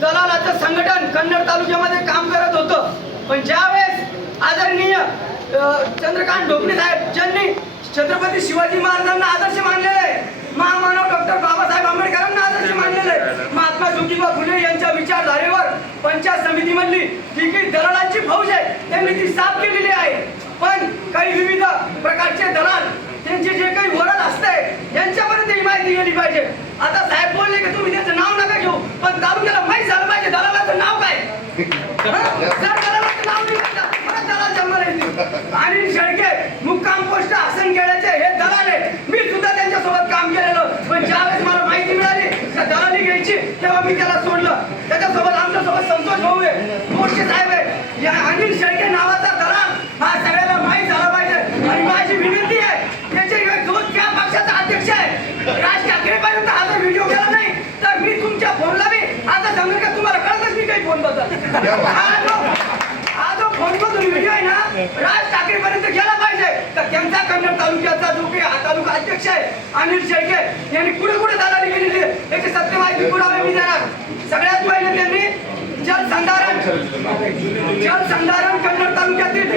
दलालाचं संघटन कन्नड तालुक्यामध्ये काम करत होतं. पण ज्यावेळेस आदरणीय चंद्रकांत ढोकणे साहेब ज्यांनी छत्रपती शिवाजी महाराजांना आदर्श मानलेले आहे महामानव डॉक्टर बाबासाहेब आंबेडकरांना आदर्श मानलेले आहे महात्मा ज्योतिबा फुले यांच्या विचारधारेवर पंचायत समितीमधली जी की दलालांची फौज आहे त्यांनी ती साफ केलेली आहे पण काही विविध प्रकारचे दलाल त्यांचे जे काही वरद असते यांच्यापर्यंत ही माहिती गेली पाहिजे आता साहेब बोलले की तुम्ही त्याचं नाव नका घेऊ पण तालुक्याला माहीत झालं पाहिजे दलालाचं नाव काय हं? जर दलालाचं नाव नाही घेतलं, परत दलाल जन्माला येतील. अनिल शेळके मुक्काम पोस्ट हसन खेड्याचे हे दलाल आहे मी सुद्धा त्यांच्यासोबत काम केलेलं पण ज्यावेळेस मला माहिती मिळाली का दलाली घ्यायची तेव्हा मी त्याला सोडलं त्याच्यासोबत आमच्यासोबत संतोष भाऊ आहे मोर्चे साहेब आहे. या अनिल शेळके नावाचा दलाल हा सगळ्याला माहीत झाला पाहिजे. आणि माझी विनंती आहे त्याचे जो त्या पक्षाचा अध्यक्ष आहे राज ठाकरेपर्यंत हा जर व्हिडिओ गेला नाही तर मी तुमच्या फोनला बी आता सांगेल का तुम्हाला कळतच मी काही फोनबद्दल. हा जो हा जो फोन मधून व्हिडिओ आहे ना राज ठाकरे पर्यंत गेला पाहिजे. तर त्यांचा कन्नड तालुक्याचा जो काही हा तालुका अध्यक्ष आहे अनिल शेळके यांनी कुठे कुठे दलाली केलेली आहे. पुरावे मी देणार सगळ्यात पहिले त्यांनी जलसंधारण जलसंधारण कन्नड तालुक्यातील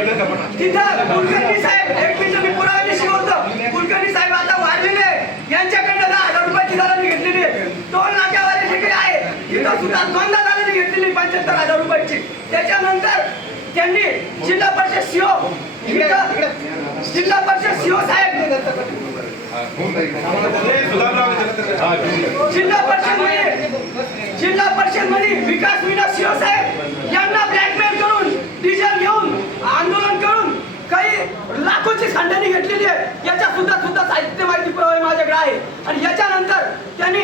तिथं कुलकर्णी साहेब एक मिनिट मी पुरावे शिकवतो कुलकर्णी साहेब आता वाढलेले यांच्याकडनं दहा हजार रुपयाची दराने घेतलेली आहे टोल नाक्यावाले जे काही आहे तिथं सुद्धा दोनदा दराने घेतलेली पंच्याहत्तर हजार रुपयाची. त्याच्यानंतर त्यांनी जिल्हा परिषद सीओ जिल्हा परिषद सीओ साहेब जिल्हा परिषदमध्ये जिल्हा परिषदमध्ये विकास विना शिव साहेब यांना ब्लॅकमेल करून डिझेल घेऊन आंदोलन करून काही लाखोची खंडणी घेतलेली आहे. याच्या सुद्धा सुद्धा साहित्य माहिती पुरावे माझ्याकडे आहे. आणि याच्यानंतर त्यांनी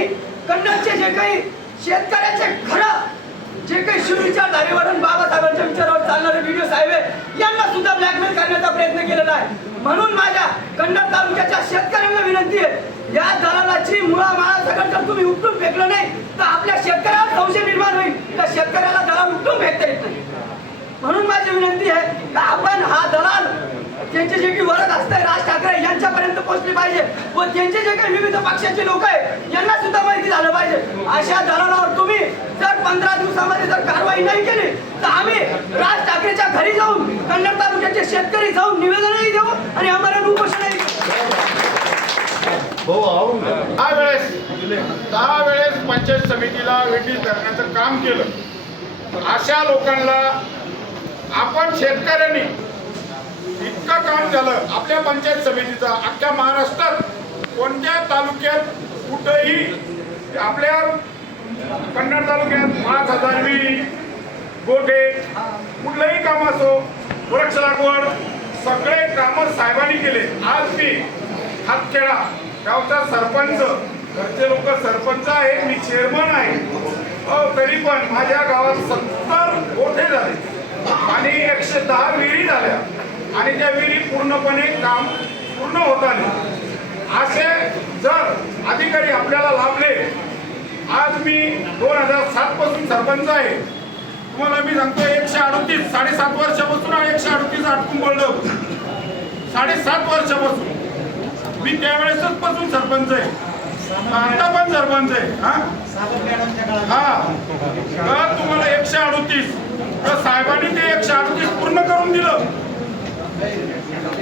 कन्नडचे जे काही शेतकऱ्याचे खरं जे काही शिवविचारधारेवर आणि बाबासाहेबांच्या विचारावर चालणारे व्हिडिओ साहेब यांना सुद्धा ब्लॅकमेल करण्याचा प्रयत्न केलेला आहे. म्हणून माझ्या कन्नड तालुक्याच्या शेतकऱ्यांना विनंती आहे या दलालाची मुळा माळा सगळं जर तुम्ही उपटून फेकलं नाही तर आपल्या शेतकऱ्यावर संशय निर्माण होईल. त्या शेतकऱ्याला दलाल उपटून फेकता येत नाही. म्हणून माझी विनंती आहे का आपण हा दलाल त्यांचे जे काही वरद असते राज ठाकरे यांच्यापर्यंत पोहोचले पाहिजे व त्यांचे जे काही विविध पक्षाचे लोक आहेत यांना सुद्धा माहिती झालं पाहिजे. अशा दलालावर तुम्ही जर पंधरा दिवसामध्ये जर कारवाई नाही केली तर आम्ही राज ठाकरेच्या घरी जाऊन कन्नड तालुक्याचे शेतकरी जाऊन निवेदन त्यावेळेस वेळेस पंचायत समितीला वेटीस धरण्याचं काम केलं. अशा लोकांना आपण शेतकऱ्यांनी इतकं काम झालं आपल्या पंचायत समितीचा अख्ख्या महाराष्ट्रात कोणत्या तालुक्यात कुठंही आपल्या कन्नड तालुक्यात पाच हजार विहिरी गोठे कुठलंही काम असो वृक्ष लागवड सगळे कामं साहेबांनी केले. आज मी हातखेडा गावचा सरपंच घरचे लोक सरपंच आहे मी चेअरमन आहे. तरी पण माझ्या गावात सत्तर गोठे झाले. आणि एकशे दहा विहिरी झाल्या. आणि त्या विहिरी पूर्णपणे काम पूर्ण होत आले. असे जर अधिकारी आपल्याला लाभले आज मी दोन हजार सात पासून सरपंच आहे. तुम्हाला मी सांगतो एकशे अडतीस साडेसात वर्षापासून एकशे अडतीस आटकून बोललो साडेसात वर्षापासून. मी त्यावेळेसच पासून सरपंच आहे. आता पण सरपंच आहे हा? तुम्हाला एकशे अडतीस? तर साहेबांनी ते एकशे अडतीस पूर्ण करून दिलं?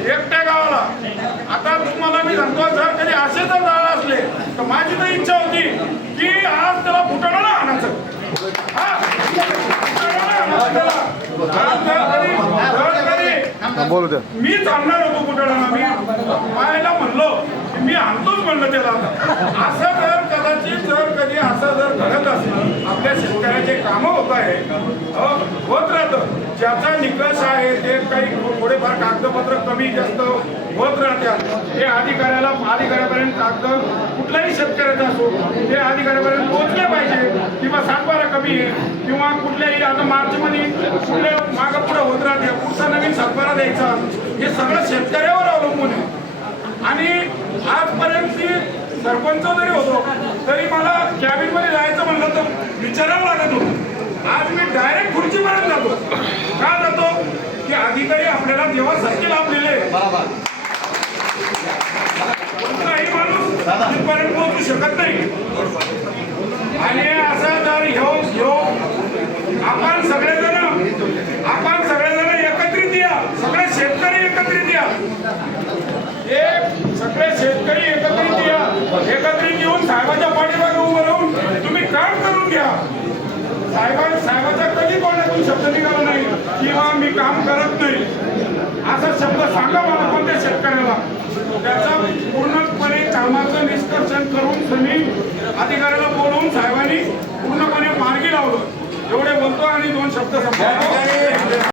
एकट्या गावाला. आता तुम्हाला मी सांगतो जर कधी असे जर जाळ असले. तर माझी तर इच्छा होती की आज त्याला फुटाणाला आणायचं हा? फुटाणाला आणायचं त्याला. आज जर कधी- जर कधी बोलू द्या. मी थांबणार होतो कुठं मी पाहायला म्हणलो मी आणतोच म्हणलं त्याला असं जर कदाचित जर कधी असं जर घडत असेल आपल्या शेतकऱ्याचे कामं होत आहे होत राहतं. ज्याचा निकष आहे ते काही थोडेफार कागदपत्र कमी जास्त होत राहतात ते अधिकाऱ्याला अधिकाऱ्यापर्यंत कागद कुठल्याही शेतकऱ्याचा असो ते अधिकाऱ्यापर्यंत पोहोचले पाहिजे किंवा सातबारा कमी आहे किंवा कुठल्याही आता मार्चमध्ये कुठल्या मागं पुढे होत राहते पुढचा नवीन सातबारा द्यायचा. हे सगळं शेतकऱ्यावर अवलंबून आहे. आणि आजपर्यंत मी सरपंच जरी होतो तरी मला कॅबिनमध्ये जायचं म्हणलं तर विचारावं लागत होतं. आज मी डायरेक्ट खुर्चीपर्यंत जातो. का जातो? की अधिकारी आपल्याला देवासारखे लाभलेले दिले. साहेबां साहेबाचा कधी कोणातून शब्द निघाला नाही. किंवा मी काम करत नाही. असा शब्द सांगा मला कोणत्या शेतकऱ्याला. त्याचा पूर्णपणे कामाचं निष्कर्षण करून तुम्ही अधिकाऱ्याला बोलवून साहेबांनी पूर्णपणे मार्गी लावलं. एवढे बोलतो आणि दोन शब्द संपवतो.